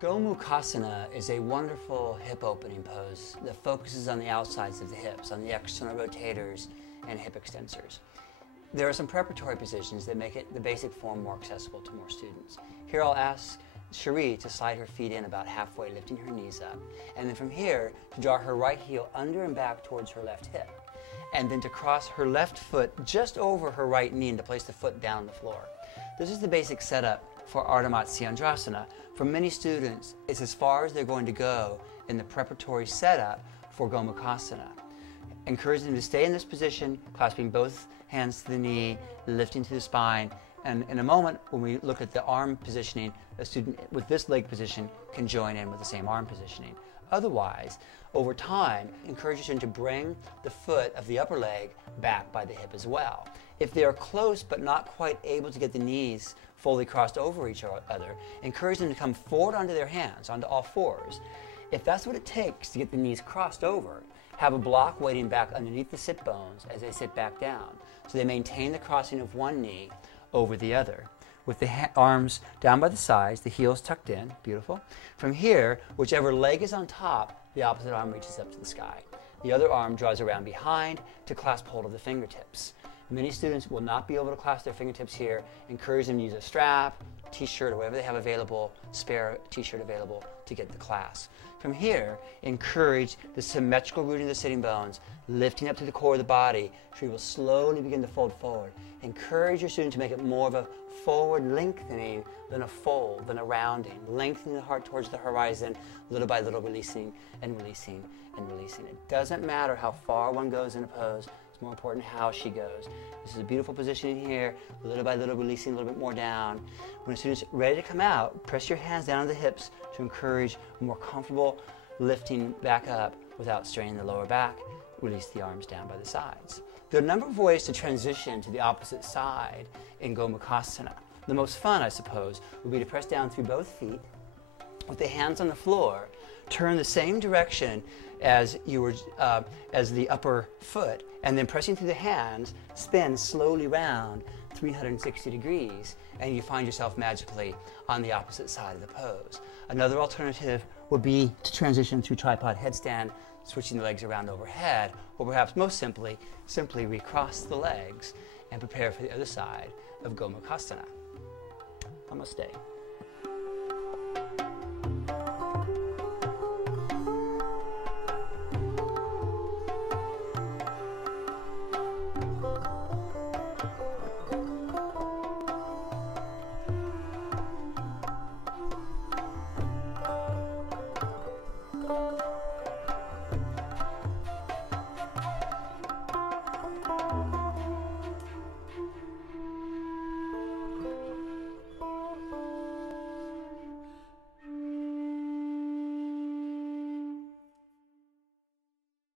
Gomukhasana is a wonderful hip opening pose that focuses on the outsides of the hips, on the external rotators and hip extensors. There are some preparatory positions that make the basic form more accessible to more students. Here I'll ask Cherie to slide her feet in about halfway, lifting her knees up, and then from here to draw her right heel under and back towards her left hip, and then to cross her left foot just over her right knee and to place the foot down on the floor. This is the basic setup for Ardha Matsyendrasana. For many students, it's as far as they're going to go in the preparatory setup for Gomukhasana. Encourage them to stay in this position, clasping both hands to the knee, lifting to the spine, and in a moment, when we look at the arm positioning, a student with this leg position can join in with the same arm positioning. Otherwise, over time, encourage your student to bring the foot of the upper leg back by the hip as well. If they are close but not quite able to get the knees fully crossed over each other, encourage them to come forward onto their hands, onto all fours. If that's what it takes to get the knees crossed over, have a block waiting back underneath the sit bones as they sit back down, so they maintain the crossing of one knee over the other. With the arms down by the sides, the heels tucked in, beautiful. From here, whichever leg is on top, the opposite arm reaches up to the sky. The other arm draws around behind to clasp hold of the fingertips. Many students will not be able to clasp their fingertips here. Encourage them to use a strap, t-shirt, or whatever they have available, spare t-shirt available to get the clasp. From here, encourage the symmetrical rooting of the sitting bones, lifting up to the core of the body. So you will slowly begin to fold forward. Encourage your student to make it more of a forward lengthening than a fold, than a rounding. Lengthening the heart towards the horizon, little by little releasing and releasing and releasing. It doesn't matter how far one goes in a pose. It's more important how she goes. This is a beautiful position in here, little by little releasing a little bit more down. When a student's ready to come out, press your hands down on the hips to encourage a more comfortable lifting back up without straining the lower back. Release the arms down by the sides. There are a number of ways to transition to the opposite side in Gomukhasana. The most fun, I suppose, would be to press down through both feet with the hands on the floor, turn the same direction as the upper foot, and then pressing through the hands, spin slowly round 360 degrees, and you find yourself magically on the opposite side of the pose. Another alternative would be to transition through tripod headstand, switching the legs around overhead, or perhaps most simply recross the legs and prepare for the other side of Gomukhasana. Namaste.